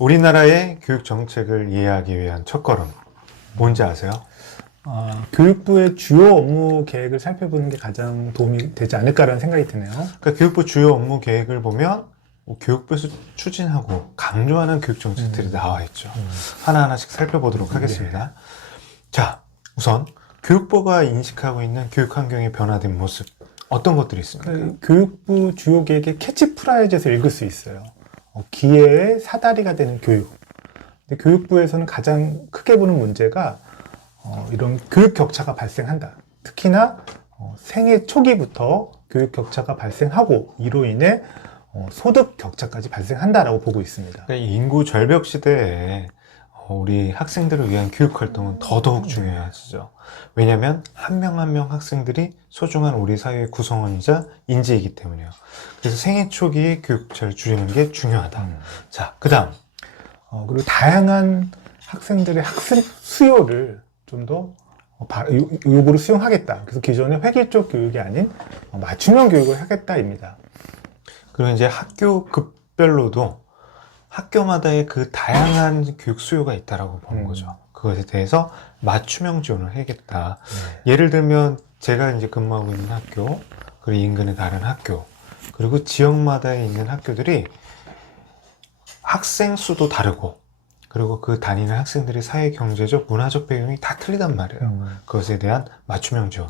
우리나라의 교육 정책을 이해하기 위한 첫걸음, 뭔지 아세요? 교육부의 주요 업무 계획을 살펴보는 게 가장 도움이 되지 않을까라는 생각이 드네요. 그러니까 교육부 주요 업무 계획을 보면 교육부에서 추진하고 강조하는 교육 정책들이 나와 있죠. 하나하나씩 살펴보도록 하겠습니다. 자, 우선 교육부가 인식하고 있는 교육 환경의 변화된 모습, 어떤 것들이 있습니까? 교육부 주요 계획의 캐치프라이즈에서 읽을 수 있어요. 기회의 사다리가 되는 교육. 근데 교육부에서는 가장 크게 보는 문제가 이런 교육 격차가 발생한다. 특히나 생애 초기부터 교육 격차가 발생하고 이로 인해 소득 격차까지 발생한다라고 보고 있습니다. 그러니까 이 인구 절벽 시대에 우리 학생들을 위한 교육 활동은 더더욱 중요하죠. 왜냐하면 한 명 한 명 학생들이 소중한 우리 사회의 구성원이자 인재이기 때문이에요. 그래서 생애 초기에 교육차를 줄이는 게 중요하다. 자, 그 다음. 그리고 다양한 학생들의 학습 수요를 좀 더 요구를 수용하겠다. 그래서 기존의 획일적 교육이 아닌 맞춤형 교육을 하겠다입니다. 그리고 이제 학교 급별로도 학교마다의 그 다양한 교육 수요가 있다라고 보는 거죠. 그것에 대해서 맞춤형 지원을 해야겠다. 예를 들면 제가 이제 근무하고 있는 학교, 그리고 인근의 다른 학교, 그리고 지역마다에 있는 학교들이 학생 수도 다르고, 그리고 그 다니는 학생들의 사회, 경제적, 문화적 배경이 다 틀리단 말이에요. 그것에 대한 맞춤형 지원.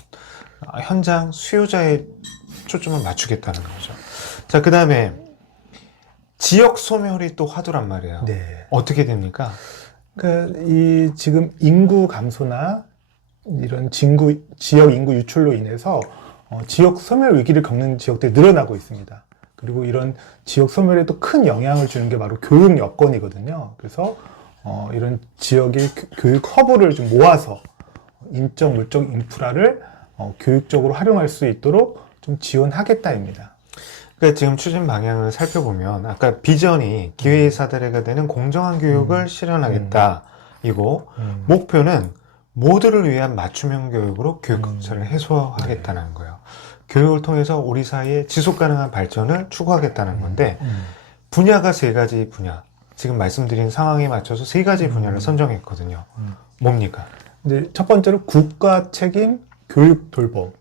현장 수요자의 초점을 맞추겠다는 거죠. 자, 그 다음에 지역 소멸이 또 화두란 말이에요. 네. 어떻게 됩니까? 그러니까 이 지금 인구 감소나 이런 지역 인구 유출로 인해서 지역 소멸 위기를 겪는 지역들이 늘어나고 있습니다. 그리고 이런 지역 소멸에 또 큰 영향을 주는 게 바로 교육 여건이거든요. 그래서 이런 지역의 교육 허브를 좀 모아서 인적, 물적 인프라를 교육적으로 활용할 수 있도록 좀 지원하겠다입니다. 그러니까 지금 추진 방향을 살펴보면 아까 비전이 기회의 사다리가 되는 공정한 교육을 실현하겠다. 이고 목표는 모두를 위한 맞춤형 교육으로 교육 격차를 해소하겠다는 거예요. 교육을 통해서 우리 사회의 지속 가능한 발전을 추구하겠다는 건데 분야가 세 가지 분야. 지금 말씀드린 상황에 맞춰서 세 가지 분야를 선정했거든요. 뭡니까? 근데 첫 번째로 국가 책임 교육 돌봄.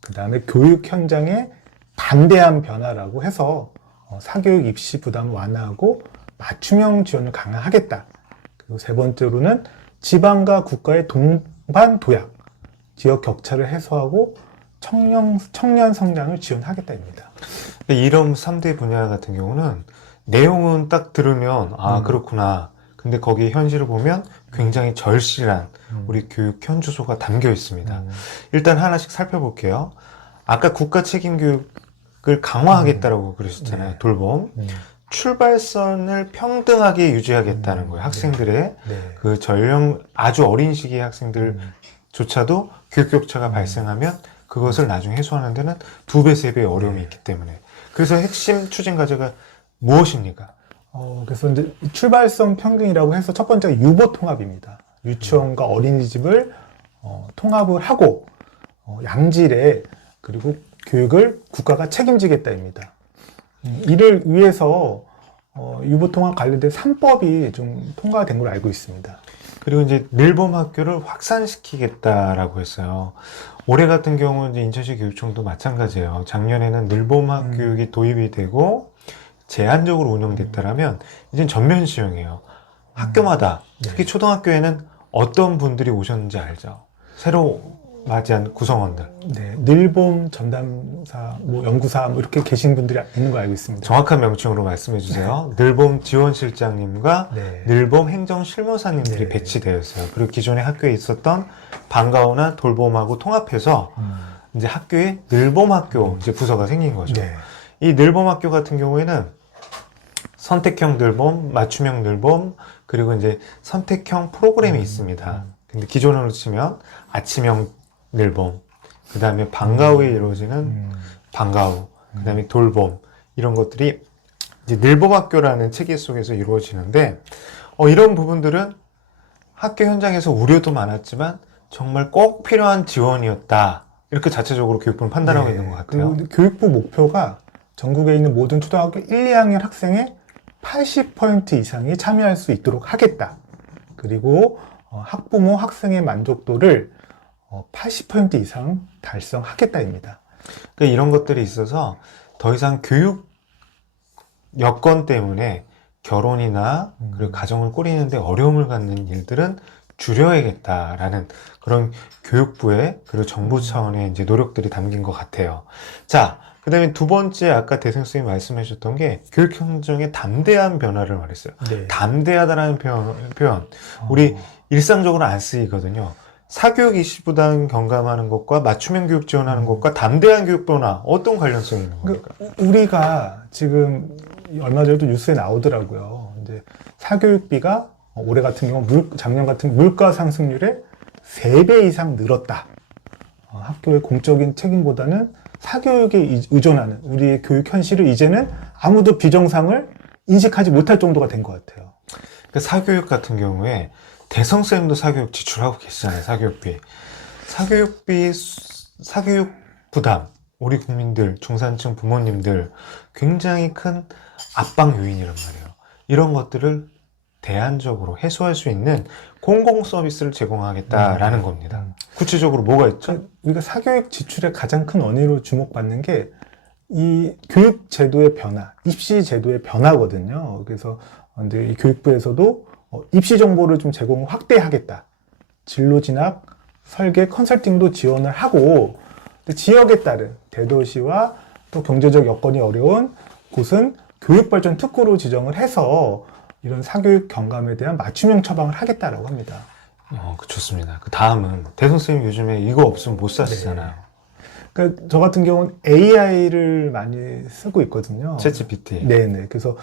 그 다음에 교육 현장의 반대한 변화라고 해서 사교육 입시 부담 완화하고 맞춤형 지원을 강화하겠다. 그리고 세 번째로는 지방과 국가의 동반 도약, 지역 격차를 해소하고 청년 성장을 지원하겠다입니다. 이런 3대 분야 같은 경우는 내용은 딱 들으면 그렇구나. 근데 거기 현실을 보면 굉장히 절실한 우리 교육 현주소가 담겨 있습니다. 일단 하나씩 살펴볼게요. 아까 국가 책임 교육을 강화하겠다라고 그러셨잖아요. 네. 돌봄. 출발선을 평등하게 유지하겠다는 거예요. 학생들의 그 전령 아주 어린 시기의 학생들조차도 교육 격차가 발생하면 그것을 나중에 해소하는 데는 2배, 3배의 어려움이 있기 때문에. 그래서 핵심 추진 과제가 무엇입니까? 그래서 이제 출발선 평등이라고 해서 첫 번째가 유보 통합입니다. 유치원과 어린이집을 통합을 하고 양질의 그리고 교육을 국가가 책임지겠다입니다. 이를 위해서 유보 통합 관련된 3법이 좀 통과된 걸로 알고 있습니다. 그리고 이제 늘봄 학교를 확산시키겠다라고 했어요. 올해 같은 경우는 이제 인천시 교육청도 마찬가지예요. 작년에는 늘봄 학교육이 도입이 되고 제한적으로 운영됐다라면 이제는 전면 시행이에요. 학교마다 특히 초등학교에는 어떤 분들이 오셨는지 알죠? 새로 맞이한 구성원들. 네, 늘봄 전담사, 연구사 이렇게 계신 분들이 있는 거 알고 있습니다. 정확한 명칭으로 말씀해 주세요. 늘봄 지원실장님과 늘봄 행정실무사님들이 배치되어 있어요. 그리고 기존의 학교에 있었던 방과후나 돌봄하고 통합해서 이제 학교에 늘봄 학교 이제 부서가 생긴 거죠. 이 늘봄 학교 같은 경우에는 선택형 늘봄, 맞춤형 늘봄, 그리고 이제 선택형 프로그램이 있습니다. 근데 기존으로 치면 아침형 늘봄, 그 다음에 방과후에 이루어지는 방과후, 그 다음에 돌봄, 이런 것들이 이제 늘봄학교라는 체계 속에서 이루어지는데, 이런 부분들은 학교 현장에서 우려도 많았지만 정말 꼭 필요한 지원이었다. 이렇게 자체적으로 교육부는 판단하고 있는 것 같아요. 그리고 교육부 목표가 전국에 있는 모든 초등학교 1, 2학년 학생의 80% 이상이 참여할 수 있도록 하겠다. 그리고 학부모, 학생의 만족도를 80% 이상 달성하겠다입니다. 그러니까 이런 것들이 있어서 더 이상 교육 여건 때문에 결혼이나 그리고 가정을 꾸리는데 어려움을 갖는 일들은 줄여야겠다라는 그런 교육부의 그리고 정부 차원의 이제 노력들이 담긴 것 같아요. 자, 그 다음에 두 번째 아까 대생 선생님이 말씀해 주셨던 게 교육 행정의 담대한 변화를 말했어요. 네. 담대하다라는 표현 우리 일상적으로 안 쓰이거든요. 사교육 이슈부담 경감하는 것과 맞춤형 교육 지원하는 것과 담대한 교육 변화 어떤 관련성이 있는 겁니까? 우리가 지금 얼마 전에도 뉴스에 나오더라고요. 이제 사교육비가 올해 같은 경우 작년 같은 물가 상승률의 3배 이상 늘었다. 학교의 공적인 책임보다는 사교육에 의존하는 우리의 교육 현실을 이제는 아무도 비정상을 인식하지 못할 정도가 된 것 같아요. 그 사교육 같은 경우에 대성쌤도 사교육 지출하고 계시잖아요. 사교육 부담, 우리 국민들, 중산층 부모님들 굉장히 큰 압박 요인이란 말이에요. 이런 것들을 대안적으로 해소할 수 있는 공공 서비스를 제공하겠다라는 겁니다. 구체적으로 뭐가 있죠? 우리가 사교육 지출의 가장 큰 원인으로 주목받는 게 이 교육 제도의 변화, 입시 제도의 변화거든요. 그래서 이 교육부에서도 입시 정보를 좀 제공을 확대하겠다. 진로 진학, 설계, 컨설팅도 지원을 하고 지역에 따른 대도시와 또 경제적 여건이 어려운 곳은 교육발전 특구로 지정을 해서 이런 사교육 경감에 대한 맞춤형 처방을 하겠다라고 합니다. 좋습니다. 그 다음은 대선생님 요즘에 이거 없으면 못 사시잖아요. 네. 그러니까 저 같은 경우는 AI를 많이 쓰고 있거든요. 챗GPT. 네네. 그래서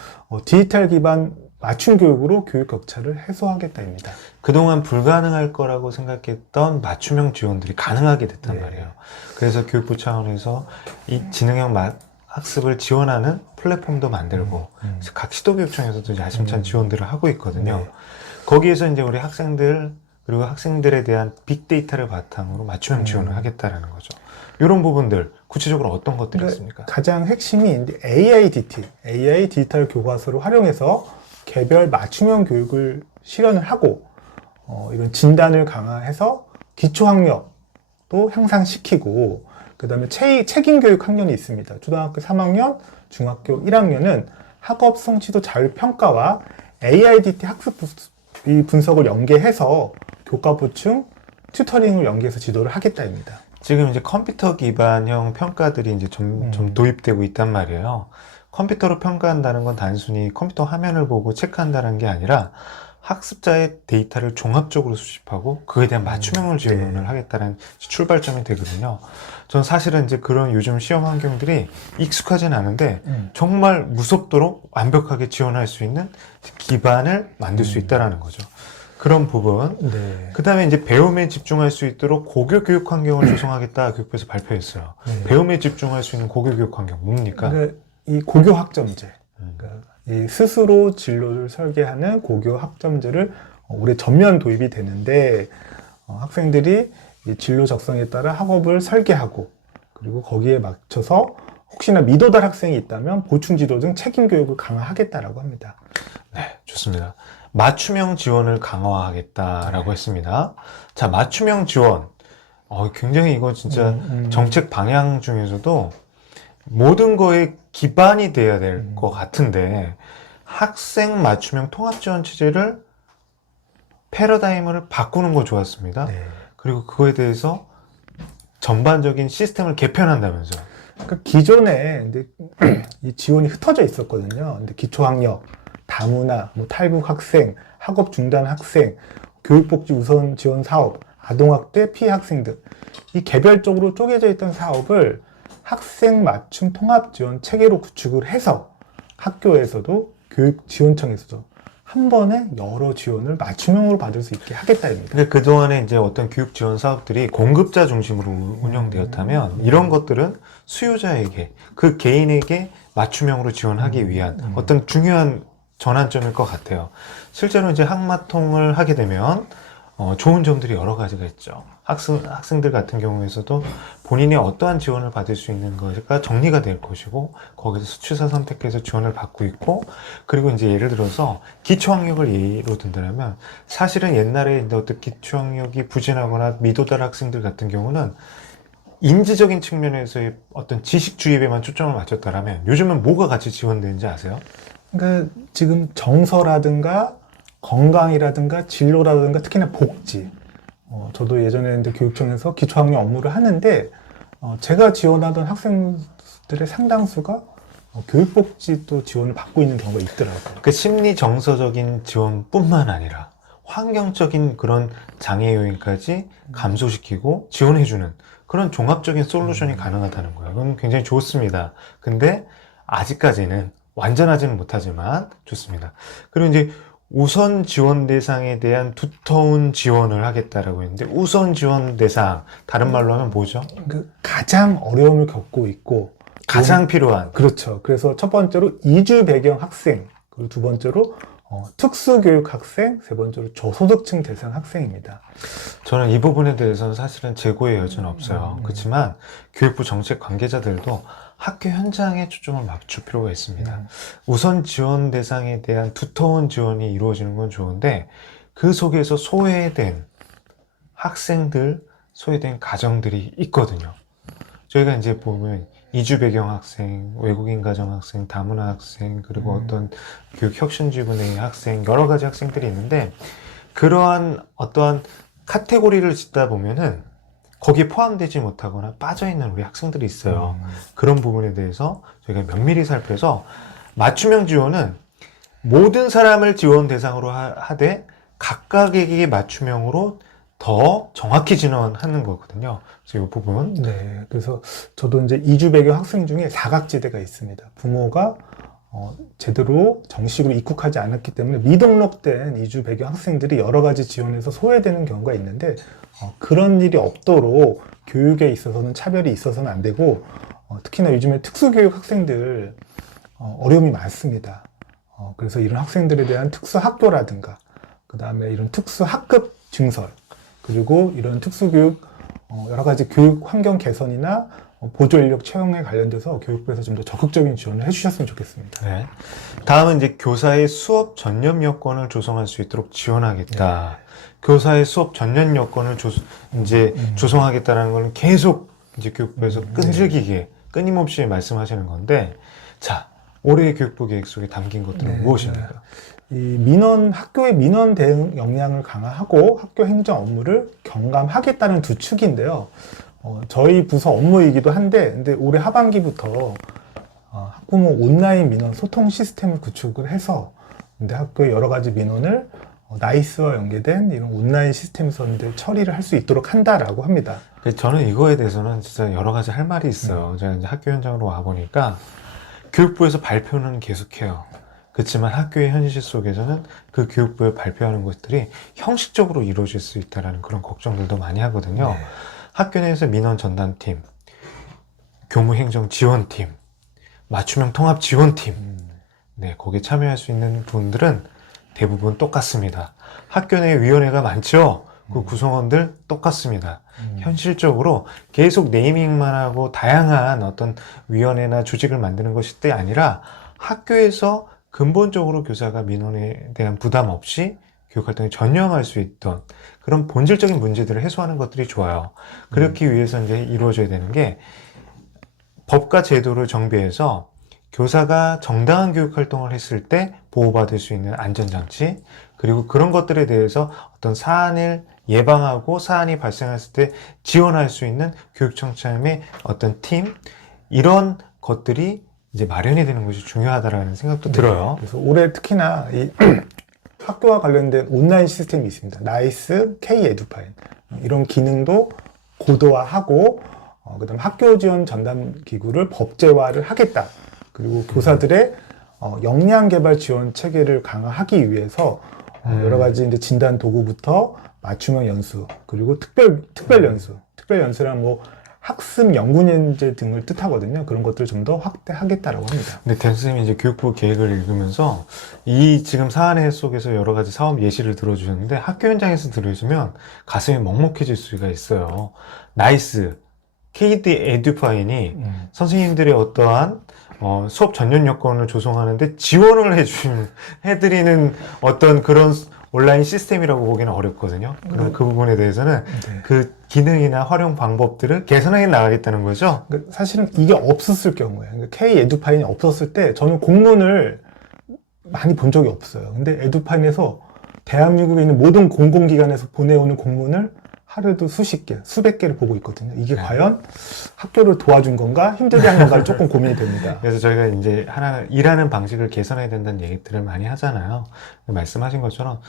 디지털 기반 맞춤 교육으로 교육 격차를 해소하겠다입니다. 그동안 불가능할 거라고 생각했던 맞춤형 지원들이 가능하게 됐단 네. 말이에요. 그래서 교육부 차원에서 이 지능형 학습을 지원하는 플랫폼도 만들고 각 시도교육청에서도 야심찬 지원들을 하고 있거든요. 네. 거기에서 이제 우리 학생들 그리고 학생들에 대한 빅데이터를 바탕으로 맞춤형 지원을 하겠다라는 거죠. 이런 부분들 구체적으로 어떤 것들이 있습니까? 가장 핵심이 AIDT, AI 디지털 교과서를 활용해서 개별 맞춤형 교육을 실현을 하고 이런 진단을 강화해서 기초학력도 향상시키고 그 다음에 책임교육 학년이 있습니다. 초등학교 3학년, 중학교 1학년은 학업 성취도 자율평가와 AIDT 학습 분석을 연계해서 교과 보충, 튜터링을 연계해서 지도를 하겠다입니다. 지금 이제 컴퓨터 기반형 평가들이 이제 좀 도입되고 있단 말이에요. 컴퓨터로 평가한다는 건 단순히 컴퓨터 화면을 보고 체크한다는 게 아니라 학습자의 데이터를 종합적으로 수집하고 그에 대한 맞춤형을 지원을 하겠다는 출발점이 되거든요. 전 사실은 이제 그런 요즘 시험 환경들이 익숙하진 않은데 정말 무섭도록 완벽하게 지원할 수 있는 기반을 만들 수 있다라는 거죠. 그런 부분. 네. 그 다음에 이제 배움에 집중할 수 있도록 고교 교육 환경을 조성하겠다 교육부에서 발표했어요. 배움에 집중할 수 있는 고교 교육 환경 뭡니까? 그러니까 이 고교 학점제. 그러니까 이 스스로 진로를 설계하는 고교 학점제를 올해 전면 도입이 되는데 학생들이 이 진로 적성에 따라 학업을 설계하고 그리고 거기에 맞춰서 혹시나 미도달 학생이 있다면 보충 지도 등 책임 교육을 강화하겠다라고 합니다. 네, 좋습니다. 맞춤형 지원을 강화하겠다라고 했습니다. 자, 맞춤형 지원. 굉장히 이거 진짜 정책 방향 중에서도 모든 거에 기반이 돼야 될 것 같은데 학생 맞춤형 통합 지원 체제를 패러다임을 바꾸는 거 좋았습니다. 네. 그리고 그거에 대해서 전반적인 시스템을 개편한다면서요. 그러니까 기존에 이 지원이 흩어져 있었거든요. 근데 기초학력, 다문화, 탈북 학생, 학업 중단 학생, 교육복지 우선 지원 사업, 아동학대 피해 학생 등 이 개별적으로 쪼개져 있던 사업을 학생 맞춤 통합 지원 체계로 구축을 해서 학교에서도 교육지원청에서도 한 번에 여러 지원을 맞춤형으로 받을 수 있게 하겠다입니다. 근데 그동안에 이제 어떤 교육 지원 사업들이 공급자 중심으로 운영되었다면 이런 것들은 수요자에게 그 개인에게 맞춤형으로 지원하기 위한 어떤 중요한 전환점일 것 같아요. 실제로 이제 학마통을 하게 되면 좋은 점들이 여러 가지가 있죠. 학생들 같은 경우에서도 본인이 어떠한 지원을 받을 수 있는 것일까 정리가 될 것이고, 거기서 수취사 선택해서 지원을 받고 있고, 그리고 이제 예를 들어서 기초학력을 예로 든다면, 사실은 옛날에 이제 어떤 기초학력이 부진하거나 미도달 학생들 같은 경우는 인지적인 측면에서의 어떤 지식 주입에만 초점을 맞췄다라면, 요즘은 뭐가 같이 지원되는지 아세요? 그러니까 지금 정서라든가 건강이라든가 진로라든가 특히나 복지. 저도 예전에 이제 교육청에서 기초학력 업무를 하는데, 제가 지원하던 학생들의 상당수가 교육복지 또 지원을 받고 있는 경우가 있더라고요. 그 심리 정서적인 지원뿐만 아니라 환경적인 그런 장애 요인까지 감소시키고 지원해주는 그런 종합적인 솔루션이 가능하다는 거예요. 그건 굉장히 좋습니다. 근데 아직까지는 완전하지는 못하지만 좋습니다. 그리고 이제 우선 지원 대상에 대한 두터운 지원을 하겠다라고 했는데, 우선 지원 대상, 다른 말로 하면 뭐죠? 그 가장 어려움을 겪고 있고 가장 필요한. 그렇죠. 그래서 첫 번째로 이주 배경 학생, 그리고 두 번째로 특수교육 학생, 세 번째로 저소득층 대상 학생입니다. 저는 이 부분에 대해서는 사실은 재고의 여지는 없어요. 그렇지만 교육부 정책 관계자들도 학교 현장에 초점을 맞출 필요가 있습니다. 우선 지원 대상에 대한 두터운 지원이 이루어지는 건 좋은데, 그 속에서 소외된 학생들, 소외된 가정들이 있거든요. 저희가 이제 보면 이주 배경 학생, 외국인 가정 학생, 다문화 학생, 그리고 어떤 교육 혁신지구의 학생, 여러 가지 학생들이 있는데, 그러한 어떠한 카테고리를 짓다 보면은 거기에 포함되지 못하거나 빠져있는 우리 학생들이 있어요. 그런 부분에 대해서 저희가 면밀히 살펴서 맞춤형 지원은 모든 사람을 지원 대상으로 하되 각각에게 맞춤형으로 더 정확히 지원하는 거거든요. 그래서 이 부분. 네. 그래서 저도 이제 이주 배경 학생 중에 사각지대가 있습니다. 부모가 제대로 정식으로 입국하지 않았기 때문에 미등록된 이주 배경 학생들이 여러 가지 지원에서 소외되는 경우가 있는데, 그런 일이 없도록 교육에 있어서는 차별이 있어서는 안 되고, 특히나 요즘에 특수교육 학생들 어려움이 많습니다. 그래서 이런 학생들에 대한 특수학교라든가, 그 다음에 이런 특수학급 증설, 그리고 이런 특수교육 여러 가지 교육 환경 개선이나 보조 인력 채용에 관련돼서 교육부에서 좀 더 적극적인 지원을 해주셨으면 좋겠습니다. 네. 다음은 이제 교사의 수업 전념 여건을 조성할 수 있도록 지원하겠다. 교사의 수업 전념 여건을 조성하겠다라는 거는 계속 이제 교육부에서 끈질기게 끊임없이 말씀하시는 건데, 자, 올해의 교육부 계획 속에 담긴 것들은 무엇입니까? 학교의 민원 대응 역량을 강화하고 학교 행정 업무를 경감하겠다는 두 축인데요. 저희 부서 업무이기도 한데, 근데 올해 하반기부터 학부모 온라인 민원 소통 시스템을 구축을 해서, 근데 학교의 여러 가지 민원을 나이스와 연계된 이런 온라인 시스템에서 처리를 할 수 있도록 한다라고 합니다. 저는 이거에 대해서는 진짜 여러 가지 할 말이 있어요. 제가 이제 학교 현장으로 와보니까 교육부에서 발표는 계속해요. 그렇지만 학교의 현실 속에서는 그 교육부에 발표하는 것들이 형식적으로 이루어질 수 있다는 그런 걱정들도 많이 하거든요. 네. 학교 내에서 민원 전담팀, 교무행정 지원팀, 맞춤형 통합 지원팀, 네, 거기에 참여할 수 있는 분들은 대부분 똑같습니다. 학교 내에 위원회가 많죠? 그 구성원들 똑같습니다. 현실적으로 계속 네이밍만 하고 다양한 어떤 위원회나 조직을 만드는 것이 아니라 학교에서 근본적으로 교사가 민원에 대한 부담 없이 교육활동에 전념할 수 있던 그런 본질적인 문제들을 해소하는 것들이 좋아요. 그렇기 위해서 이제 이루어져야 되는 게, 법과 제도를 정비해서 교사가 정당한 교육활동을 했을 때 보호받을 수 있는 안전장치, 그리고 그런 것들에 대해서 어떤 사안을 예방하고 사안이 발생했을 때 지원할 수 있는 교육청참의 어떤 팀, 이런 것들이 이제 마련이 되는 것이 중요하다라는 생각도 들어요. 그래서 올해 특히나 이 학교와 관련된 온라인 시스템이 있습니다. 나이스, K-에듀파인. 이런 기능도 고도화하고, 그다음 학교 지원 전담 기구를 법제화를 하겠다. 그리고 교사들의 역량 개발 지원 체계를 강화하기 위해서 여러 가지 이제 진단 도구부터 맞춤형 연수, 그리고 특별 연수. 특별 연수란 뭐 학습 연구연재 등을 뜻하거든요. 그런 것들을 좀 더 확대하겠다라고 합니다. 근데 댄 선생님이 이제 교육부 계획을 읽으면서 이 지금 사안회 속에서 여러 가지 사업 예시를 들어주셨는데 학교 현장에서 들으시면 가슴이 먹먹해질 수가 있어요. 나이스 KD 에듀파인이 선생님들의 어떠한 수업 전년 여건을 조성하는데 지원을 해드리는 어떤 그런 온라인 시스템이라고 보기는 어렵거든요. 그럼 그 부분에 대해서는 네. 그 기능이나 활용 방법들을 개선해 나가겠다는 거죠. 그러니까 사실은 이게 없었을 경우에, 그러니까 K 에듀파인이 없었을 때 저는 공문을 많이 본 적이 없어요. 근데 에듀파인에서 대한민국에 있는 모든 공공기관에서 보내오는 공문을 하루에도 수십 개, 수백 개를 보고 있거든요. 이게 네. 과연 학교를 도와준 건가, 힘들게 한 건가를 조금 고민이 됩니다. 그래서 저희가 이제 하나 일하는 방식을 개선해야 된다는 얘기들을 많이 하잖아요. 말씀하신 것처럼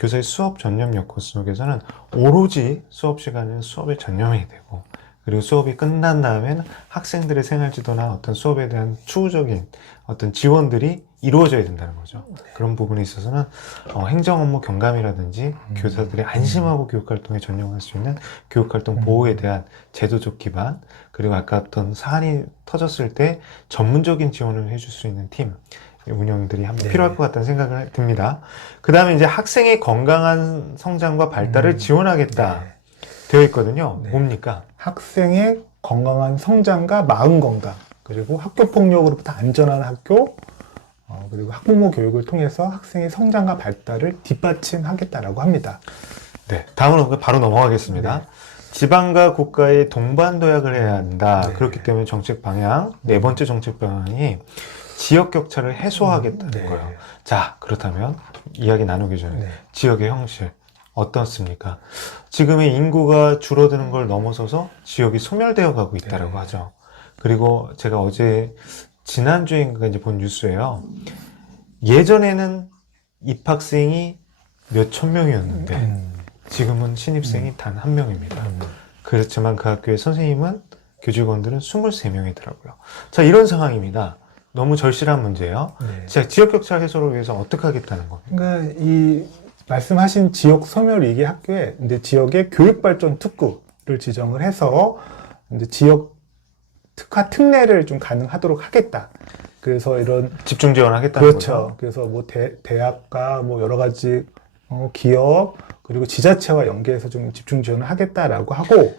교사의 수업 전념 여건 속에서는 오로지 수업 시간은 수업에 전념이 되고, 그리고 수업이 끝난 다음에는 학생들의 생활지도나 어떤 수업에 대한 추후적인 어떤 지원들이 이루어져야 된다는 거죠. 그런 부분에 있어서는 행정 업무 경감이라든지 교사들이 안심하고 교육활동에 전념할 수 있는 교육활동 보호에 대한 제도적 기반, 그리고 아까 어떤 사안이 터졌을 때 전문적인 지원을 해줄 수 있는 팀 운영들이 한번 필요할 것 같다는 생각을 듭니다. 그 다음에 이제 학생의 건강한 성장과 발달을 지원하겠다 되어 있거든요. 뭡니까? 학생의 건강한 성장과 마음 건강, 그리고 학교 폭력으로부터 안전한 학교, 그리고 학부모 교육을 통해서 학생의 성장과 발달을 뒷받침하겠다라고 합니다. 네, 다음으로 바로 넘어가겠습니다. 지방과 국가의 동반 도약을 해야 한다. 그렇기 때문에 정책 방향, 네 번째 정책 방향이 지역 격차를 해소하겠다는 거예요. 자, 그렇다면 이야기 나누기 전에 지역의 형실 어떻습니까? 지금의 인구가 줄어드는 걸 넘어서서 지역이 소멸되어 가고 있다고 하죠. 그리고 제가 어제 지난주인가 이제 본 뉴스예요. 예전에는 입학생이 몇천 명이었는데 지금은 신입생이 단 한 명입니다. 그렇지만 그 학교의 선생님은 교직원들은 23명이더라고요. 자, 이런 상황입니다. 너무 절실한 문제예요. 자, 지역격차 해소를 위해서 어떻게 하겠다는 겁니까? 그러니까 이 말씀하신 지역 소멸 위기 학교에 이제 지역의 교육발전 특구를 지정을 해서 이제 지역 특화 특례를 좀 가능하도록 하겠다. 그래서 이런 집중 지원하겠다는 그렇죠. 거죠. 그래서 뭐 대학과 뭐 여러 가지 기업 그리고 지자체와 연계해서 좀 집중 지원을 하겠다라고 하고,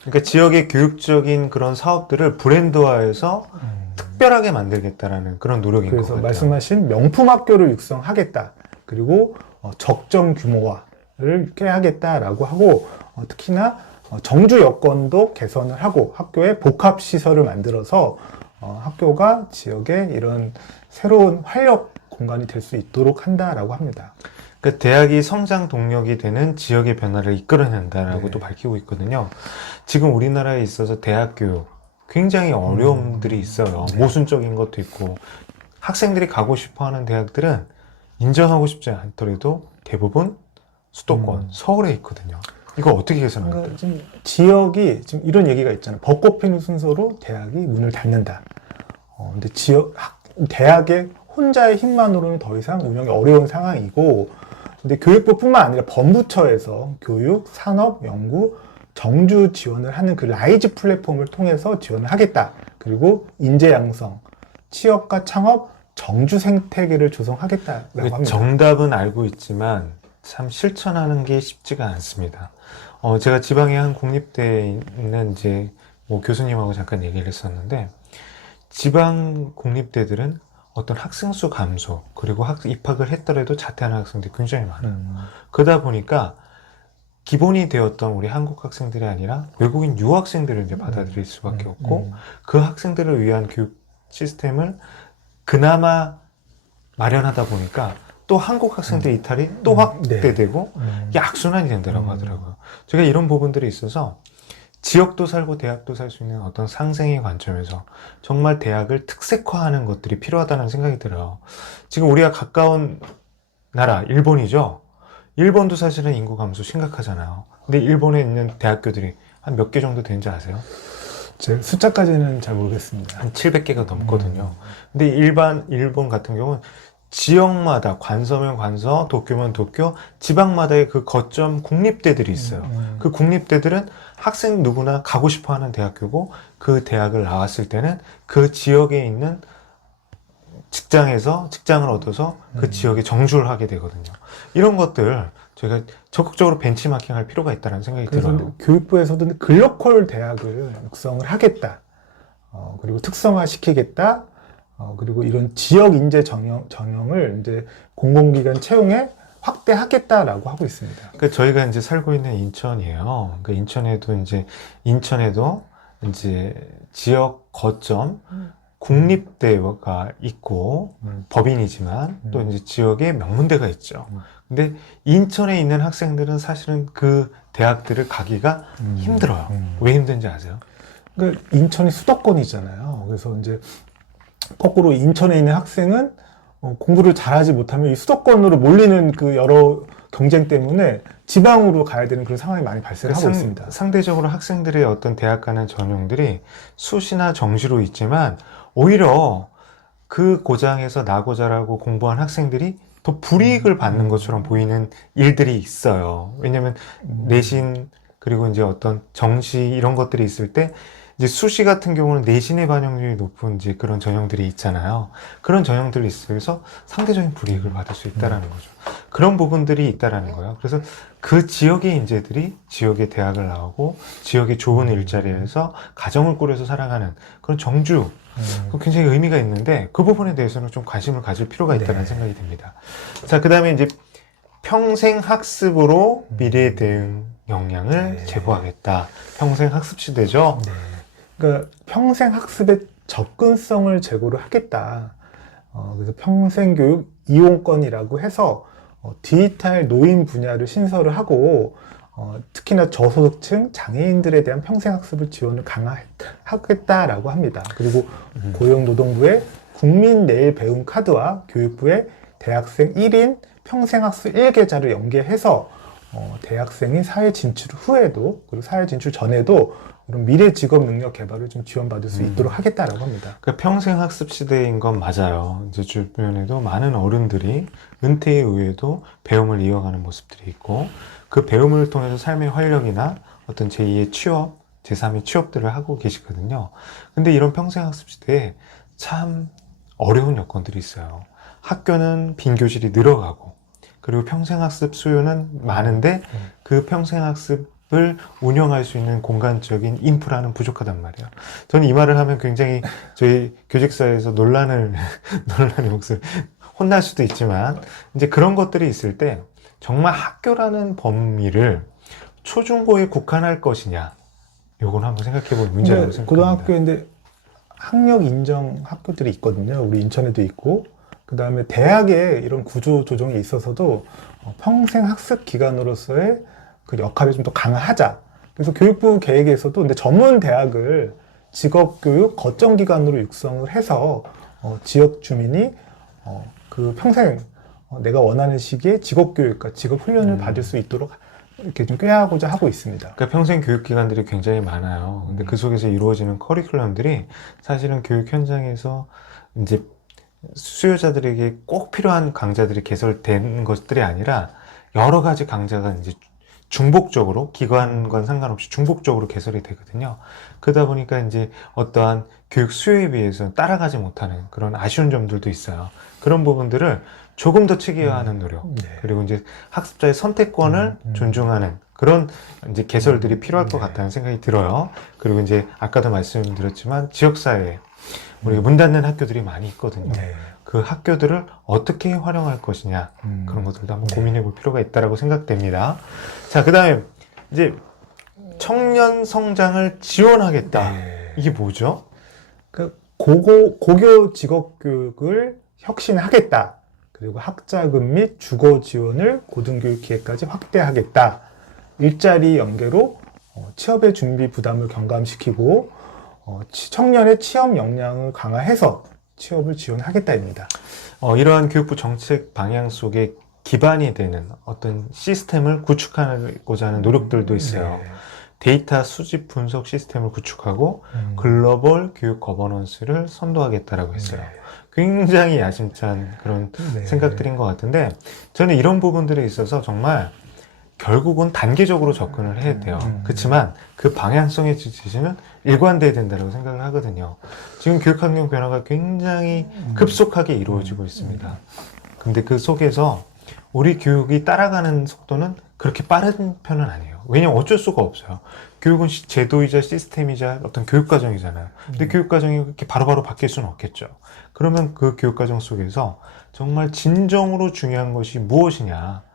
그러니까 지역의 교육적인 그런 사업들을 브랜드화해서 특별하게 만들겠다라는 그런 노력인 것 그래서 같아요. 말씀하신 명품 학교를 육성하겠다. 그리고 적정 규모화를 꽤 하겠다라고 하고, 특히나 정주 여건도 개선을 하고 학교에 복합 시설을 만들어서 학교가 지역의 이런 새로운 활력 공간이 될 수 있도록 한다라고 합니다. 그러니까 대학이 성장 동력이 되는 지역의 변화를 이끌어낸다라고도 밝히고 있거든요. 지금 우리나라에 있어서 대학 교육 굉장히 어려움들이 있어요. 모순적인 것도 있고, 학생들이 가고 싶어하는 대학들은 인정하고 싶지 않더라도 대부분 수도권, 서울에 있거든요. 이거 어떻게 개선할까요? 그러니까 지금 지역이 지금 이런 얘기가 있잖아요. 벚꽃 피는 순서로 대학이 문을 닫는다. 근데 대학의 혼자의 힘만으로는 더 이상 운영이 어려운 상황이고, 근데 교육부뿐만 아니라 본부처에서 교육, 산업, 연구, 정주 지원을 하는 그 라이즈 플랫폼을 통해서 지원을 하겠다. 그리고 인재 양성, 취업과 창업, 정주 생태계를 조성하겠다라고 합니다. 정답은 알고 있지만 참 실천하는 게 쉽지가 않습니다. 제가 지방의 한 공립대에 있는 이제 뭐 교수님하고 잠깐 얘기를 했었는데, 지방 공립대들은 어떤 학생 수 감소, 그리고 입학을 했더라도 자퇴하는 학생들이 굉장히 많아요. 그러다 보니까 기본이 되었던 우리 한국 학생들이 아니라 외국인 유학생들을 이제 받아들일 수밖에 없고, 그 학생들을 위한 교육 시스템을 그나마 마련하다 보니까 또 한국 학생들 이탈이 또 확대되고 이게 악순환이 된다고 하더라고요. 제가 이런 부분들이 있어서 지역도 살고 대학도 살 수 있는 어떤 상생의 관점에서 정말 대학을 특색화하는 것들이 필요하다는 생각이 들어요. 지금 우리가 가까운 나라 일본이죠. 일본도 사실은 인구 감소 심각하잖아요. 근데 일본에 있는 대학교들이 한 몇 개 정도 되는지 아세요? 제 숫자까지는 잘 모르겠습니다. 한 700개가 넘거든요. 근데 일본 같은 경우는 지역마다 관서면 관서, 도쿄면 도쿄, 지방마다의 그 거점 국립대들이 있어요. 그 국립대들은 학생 누구나 가고 싶어 하는 대학교고, 그 대학을 나왔을 때는 그 지역에 있는 직장에서 직장을 얻어서 그 지역에 정주를 하게 되거든요. 이런 것들 저희가 적극적으로 벤치마킹 할 필요가 있다는 생각이 그래서 들어요. 교육부에서도 글로컬 대학을 육성을 하겠다. 그리고 특성화 시키겠다. 그리고 이런 지역 인재 전형을 이제 공공기관 채용에 확대하겠다라고 하고 있습니다. 그러니까 저희가 이제 살고 있는 인천이에요. 그러니까 인천에도 이제 지역 거점 국립대가 있고 법인이지만 또 이제 지역에 명문대가 있죠. 근데 인천에 있는 학생들은 사실은 그 대학들을 가기가 힘들어요. 왜 힘든지 아세요? 그러니까 인천이 수도권이잖아요. 그래서 이제 거꾸로 인천에 있는 학생은 공부를 잘하지 못하면 이 수도권으로 몰리는 그 여러 경쟁 때문에 지방으로 가야 되는 그런 상황이 많이 발생하고 있습니다. 상대적으로 학생들의 어떤 대학 가는 전형들이 수시나 정시로 있지만 오히려 그 고장에서 나고 자라고 공부한 학생들이 더 불이익을 받는 것처럼 보이는 일들이 있어요. 왜냐하면 내신 그리고 이제 어떤 정시 이런 것들이 있을 때 이제 수시 같은 경우는 내신의 반영률이 높은 이제 그런 전형들이 있잖아요. 그런 전형들이 있어서 상대적인 불이익을 받을 수 있다라는 거죠. 그런 부분들이 있다라는 거예요. 그래서 그 지역의 인재들이 지역의 대학을 나오고 지역의 좋은 일자리에서 가정을 꾸려서 살아가는 그런 정주, 굉장히 의미가 있는데 그 부분에 대해서는 좀 관심을 가질 필요가 있다는 생각이 듭니다. 자, 그 다음에 이제 평생 학습으로 미래 대응 역량을 제고하겠다. 평생 학습 시대죠. 그러니까 평생 학습의 접근성을 제고를 하겠다. 그래서 평생교육 이용권이라고 해서 디지털 노인 분야를 신설을 하고 특히나 저소득층 장애인들에 대한 평생학습을 지원을 강화하겠다라고 합니다. 그리고 고용노동부의 국민 내일 배움 카드와 교육부의 대학생 1인 평생학습 1계좌를 연계해서 대학생이 사회 진출 후에도 그리고 사회 진출 전에도 이런 미래 직업 능력 개발을 좀 지원받을 수 있도록 하겠다라고 합니다. 그러니까 평생 학습 시대인 건 맞아요. 이제 주변에도 많은 어른들이 은퇴 이후에도 배움을 이어가는 모습들이 있고 그 배움을 통해서 삶의 활력이나 어떤 제2의 취업, 제3의 취업들을 하고 계시거든요. 근데 이런 평생 학습 시대에 참 어려운 여건들이 있어요. 학교는 빈 교실이 늘어가고 그리고 평생 학습 수요는 많은데 그 평생 학습을 운영할 수 있는 공간적인 인프라는 부족하단 말이에요. 저는 이 말을 하면 굉장히 저희 교직사에서 논란의 목소리 혼날 수도 있지만 이제 그런 것들이 있을 때 정말 학교라는 범위를 초중고에 국한할 것이냐 요건 한번 생각해 볼 문제라고 생각합니다. 고등학교인데 학력 인정 학교들이 있거든요. 우리 인천에도 있고 그 다음에 대학의 이런 구조 조정에 있어서도 평생 학습 기관으로서의 그 역할을 좀 더 강화하자. 그래서 교육부 계획에서도 근데 전문 대학을 직업교육 거점기관으로 육성을 해서 지역 주민이 그 평생 내가 원하는 시기에 직업교육과 직업훈련을 받을 수 있도록 이렇게 좀 꾀하고자 하고 있습니다. 그러니까 평생 교육기관들이 굉장히 많아요. 근데 그 속에서 이루어지는 커리큘럼들이 사실은 교육 현장에서 이제 수요자들에게 꼭 필요한 강좌들이 개설된 것들이 아니라 여러 가지 강좌가 이제 중복적으로 기관과 상관없이 중복적으로 개설이 되거든요. 그러다 보니까 이제 어떠한 교육 수요에 비해서 따라가지 못하는 그런 아쉬운 점들도 있어요. 그런 부분들을 조금 더 체계화하는 노력, 그리고 이제 학습자의 선택권을 존중하는 그런 이제 개설들이 필요할 것 같다는 생각이 들어요. 그리고 이제 아까도 말씀드렸지만 지역사회에 우리가 문 닫는 학교들이 많이 있거든요. 그 학교들을 어떻게 활용할 것이냐 그런 것들도 한번 고민해 볼 필요가 있다고 생각됩니다. 자, 그 다음에 이제 청년 성장을 지원하겠다. 이게 뭐죠? 그 고교 직업교육을 혁신하겠다. 그리고 학자금 및 주거 지원을 고등교육 기회까지 확대하겠다. 일자리 연계로 취업의 준비 부담을 경감시키고 청년의 취업 역량을 강화해서 취업을 지원하겠다입니다. 이러한 교육부 정책 방향 속에 기반이 되는 어떤 시스템을 구축하고자 하는 노력들도 있어요. 데이터 수집 분석 시스템을 구축하고 글로벌 교육 거버넌스를 선도하겠다라고 했어요. 굉장히 야심찬 그런 네. 생각들인 것 같은데 저는 이런 부분들에 있어서 정말 결국은 단계적으로 접근을 해야 돼요. 그렇지만 그 방향성의 지시는 일관돼야 된다고 생각을 하거든요. 지금 교육환경 변화가 굉장히 급속하게 이루어지고 있습니다. 근데 그 속에서 우리 교육이 따라가는 속도는 그렇게 빠른 편은 아니에요. 왜냐면 어쩔 수가 없어요. 교육은 제도이자 시스템이자 어떤 교육과정이잖아요. 근데 교육과정이 그렇게 바로바로 바뀔 수는 없겠죠. 그러면 그 교육과정 속에서 정말 진정으로 중요한 것이 무엇이냐.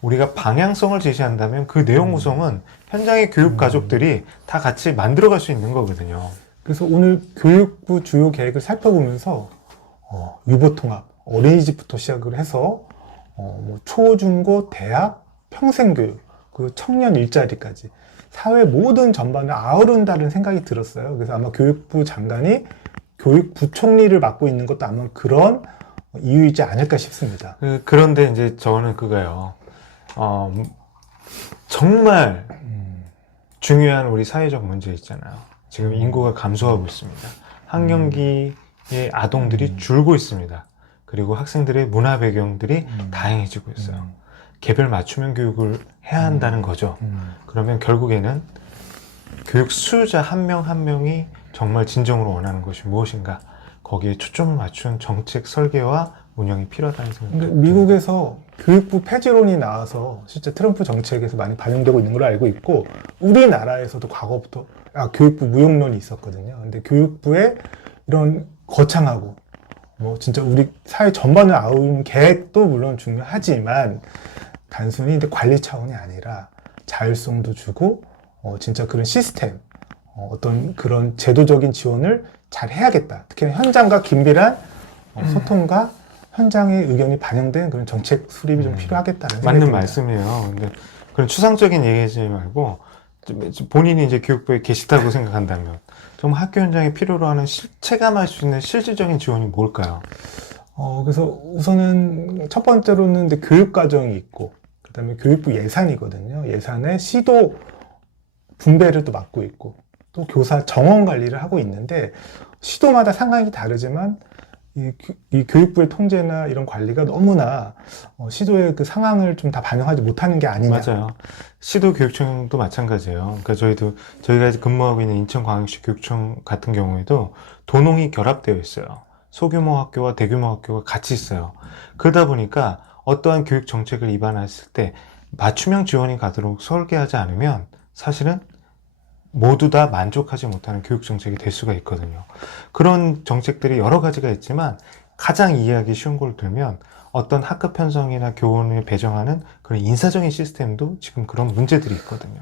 우리가 방향성을 제시한다면 그 내용 구성은 현장의 교육 가족들이 다 같이 만들어갈 수 있는 거거든요. 그래서 오늘 교육부 주요 계획을 살펴보면서 유보통합, 어린이집부터 시작을 해서 뭐 초, 중, 고, 대학, 평생교육, 그 청년 일자리까지 사회 모든 전반을 아우른다는 생각이 들었어요. 그래서 아마 교육부 장관이 교육부총리를 맡고 있는 것도 아마 그런 이유이지 않을까 싶습니다. 그런데 이제 저는 그거요. 정말 중요한 우리 사회적 문제 있잖아요. 지금 인구가 감소하고 있습니다. 학령기의 아동들이 줄고 있습니다. 그리고 학생들의 문화 배경들이 다양해지고 있어요. 개별 맞춤형 교육을 해야 한다는 거죠. 그러면 결국에는 교육 수요자 한 명 한 명이 정말 진정으로 원하는 것이 무엇인가, 거기에 초점을 맞춘 정책 설계와 운영이 필요하다는 생각이 듭니다. 미국에서 교육부 폐지론이 나와서 실제 트럼프 정책에서 많이 반영되고 있는 걸로 알고 있고, 우리나라에서도 과거부터 교육부 무용론이 있었거든요. 근데 교육부의 이런 거창하고 뭐 진짜 우리 사회 전반을 아우르는 계획도 물론 중요하지만 단순히 근데 관리 차원이 아니라 자율성도 주고 진짜 그런 시스템, 어떤 그런 제도적인 지원을 잘 해야겠다. 특히 현장과 긴밀한 소통과 현장의 의견이 반영된 그런 정책 수립이 좀 필요하겠다는 생각이 맞는 듭니다. 말씀이에요. 근데 그런 추상적인 얘기하지 말고 본인이 이제 교육부에 계시다고 생각한다면 좀 학교 현장에 필요로 하는 체감할 수 있는 실질적인 지원이 뭘까요? 그래서 우선은 첫 번째로는 이제 교육 과정이 있고, 그다음에 교육부 예산이거든요. 예산에 시도 분배를 또 맡고 있고, 또 교사 정원 관리를 하고 있는데 시도마다 상황이 다르지만 이 교육부의 통제나 이런 관리가 너무나 시도의 그 상황을 좀 다 반영하지 못하는 게 아니냐. 맞아요. 시도교육청도 마찬가지예요. 그러니까 저희가 근무하고 있는 인천광역시 교육청 같은 경우에도 도농이 결합되어 있어요. 소규모 학교와 대규모 학교가 같이 있어요. 그러다 보니까 어떠한 교육 정책을 입안했을 때 맞춤형 지원이 가도록 설계하지 않으면 사실은 모두 다 만족하지 못하는 교육 정책이 될 수가 있거든요. 그런 정책들이 여러 가지가 있지만 가장 이해하기 쉬운 걸 들면 어떤 학급 편성이나 교원을 배정하는 그런 인사적인 시스템도 지금 그런 문제들이 있거든요.